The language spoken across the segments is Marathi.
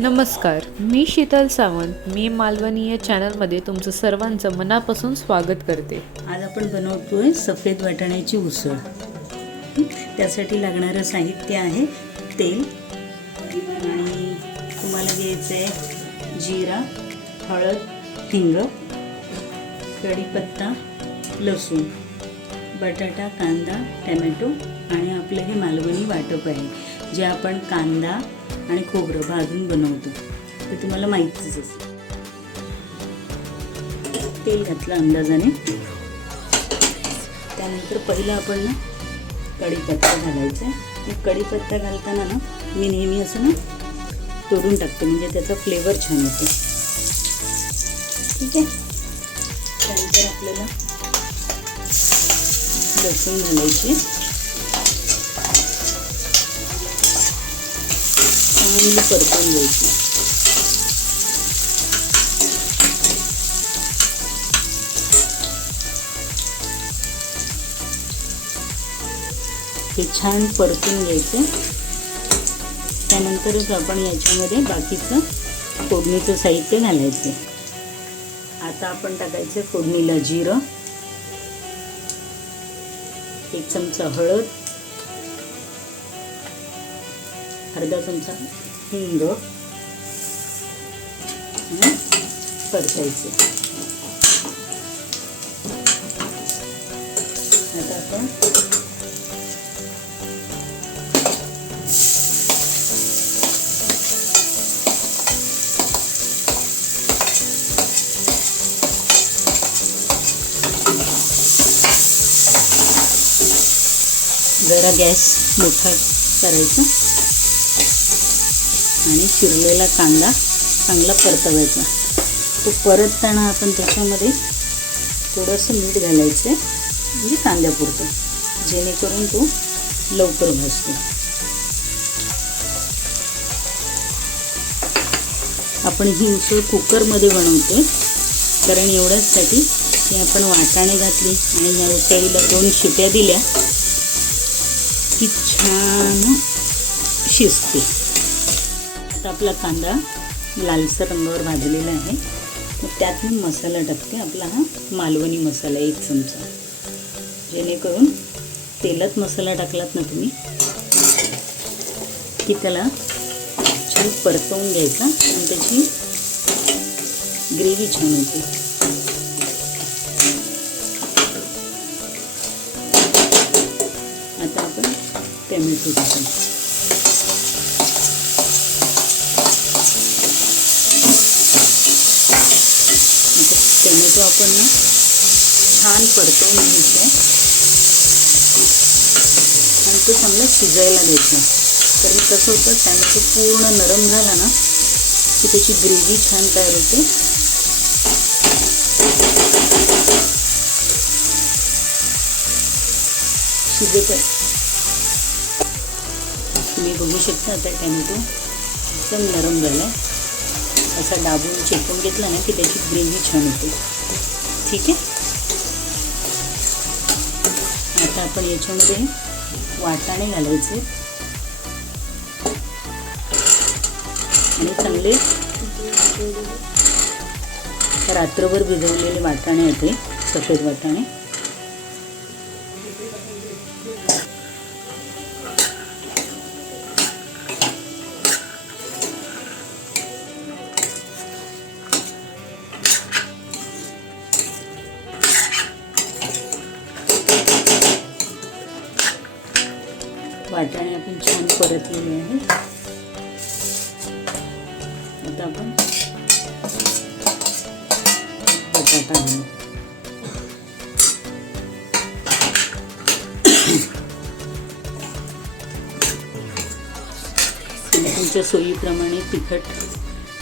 नमस्कार, मी शीतल सावंत. मी मालवणी या चॅनलमध्ये तुमचं सर्वांचं मनापासून स्वागत करते. आज आपण बनवतोय सफेद वाटाण्याची उसळ. त्यासाठी लागणारं साहित्य आहे तेल आणि तुम्हाला घ्यायचं आहे जिरा, हळद, हिंग, कढीपत्ता, लसूण, बटाटा, कांदा, टॅमॅटो आणि आपलं हे मालवणी वाटप आहे जे आपण कांदा आणि खोबरं भाजून बनवतो. ते तुम्हाला माहितीच असेल. तेल घातलं अंदाजाने. त्यानंतर पहिलं आपण ना कढीपत्ता घालायचा आहे. कढीपत्ता घालताना ना मी नेहमी असं ना तोडून टाकते, म्हणजे त्याचा फ्लेवर छान येतो. ठीक आहे. त्यानंतर आपल्याला लसूण घालायची, चांगली परतून घ्यायची. हे छान परतून घ्यायचं. त्यानंतरच आपण याच्यामध्ये बाकीचं फोडणीचं साहित्य घालायचं. आता आपण टाकायचं फोडणीला जिरं, 1 चमचा हळद, अर्धा चमचा हिंग परतायचं. आता आपण जरा गॅस मोठा करायचा आणि चिरलेला कांदा चांगला परतवायचा. तो परतताना आपण त्याच्यामध्ये थोडंसं मीठ घालायचं आहे, म्हणजे कांद्यापुरतं, जेणेकरून तो लवकर भाजतो. आपण ही उसळ कुकरमध्ये बनवतोय, कारण एवढ्याचसाठी की आपण वाटाणे घातली आणि या उसळीला 2 शिट्या दिल्या की छान शिजते. आता आपला कांदा लालसर रंगावर भाजलेला आहे. मग त्यात मी मसाला टाकते. आपला हा मालवणी मसाला 1 चमचा, जेणेकरून तेलात मसाला टाकलात ना तुम्ही की त्याला छान परतवून घ्यायचा आणि त्याची ग्रेव्ही छान होते. आता आपण टॅमॅटो टाकू. टॅमॅटो आपण ना छान परतवून घ्यायचं आहे आणि तो चांगला शिजायला द्यायचा. कारण कसं होतं, टॅमॅटो पूर्ण नरम झाला ना की त्याची ग्रेव्ही छान तयार होते. शिजत आहे. तुम्ही बघू शकता आता टॅमॅटो एकदम नरम झाला आहे. असा दाबून चेकून घेतला ना की त्याची ग्रेव्ही छान होते. ठीक आहे. आता आपण याच्यामध्ये वाटाणे घालायचे आणि चांगले रात्रभर भिजवलेले वाटाणे होते, सफेद वाटाणे. वाटाणे आपण छान परतलेले आहे. आता आपण बटाटा घालू. तुम्ही तुमच्या सोयीप्रमाणे तिखट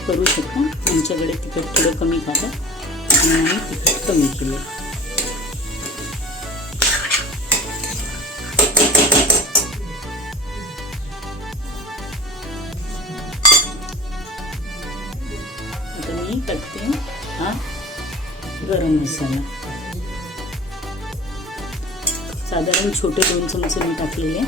करू शकता. आमच्याकडे तिखट थोडं कमी खातात आणि आम्ही तिखट कमी केलं. मी टाकते हा गरम मसाला. साधारण छोटे 2 चमचे मी टाकलेले.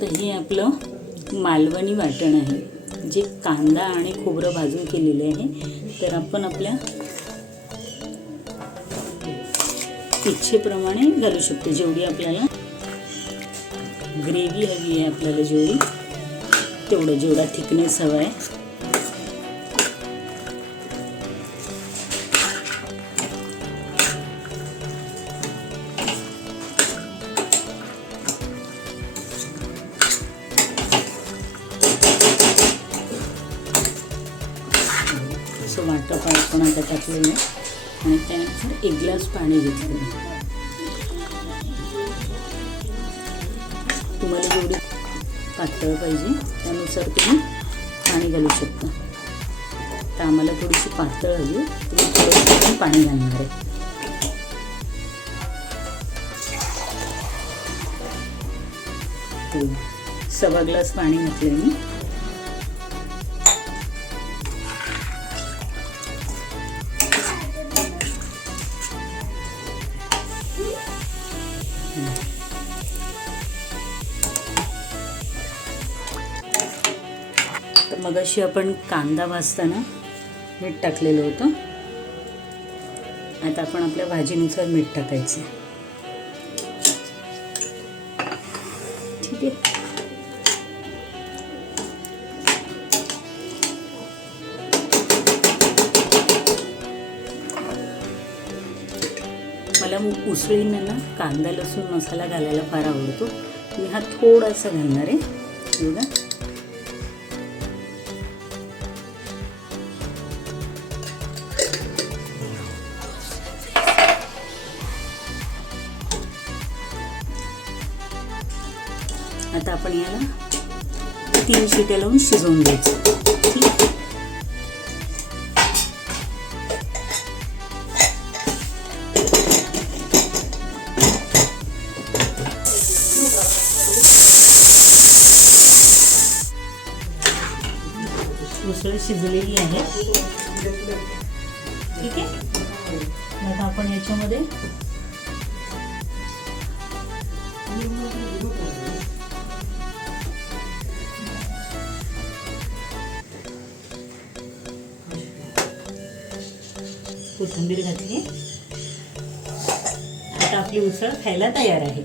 आता हे आपलं मालवणी वाटण आहे, जे कांदा आणि खोबरं भाजून केलेले आहे. तर आपण आपल्या इच्छेप्रमाणे घालू शकतो, जेवढी आपल्याला ग्रेव्ही हवी आहे, आपल्याला जेवढा थिकनेस हवा आहे. असं वाटप आपण आता टाकलेलं आहे आणि त्यानंतर 1 ग्लास पाणी घेतलेलं आहे. तुम्हाला जेवढी पातळ पाहिजे त्यानुसार तुम्ही पाणी घालू शकता. तर आम्हाला थोडीशी पातळ हवी, तुम्ही थोडंसं पाणी घालणार आहे. हो, 1.25 ग्लास पाणी घातलं मी. तर मगाशी आपण कांदा भाजताना मीठ टाकलेलं होतं. आता आपण आपल्या भाजीनुसार मीठ टाकायचं. ठीक आहे. मला उसळींना ना कांदा लसूण मसाला घालायला फार आवडतो. मी हा थोडासा घालणार आहे. बघा, आता आपण याला 3 शिट्या लावून शिजवून घ्यायचं. ठीक आहे. उसळ शिजलेली आहे. ठीक आहे. आता आपण याच्यामध्ये कोथिंबीर घातली. आता आपली उसळ खायला तयार आहे.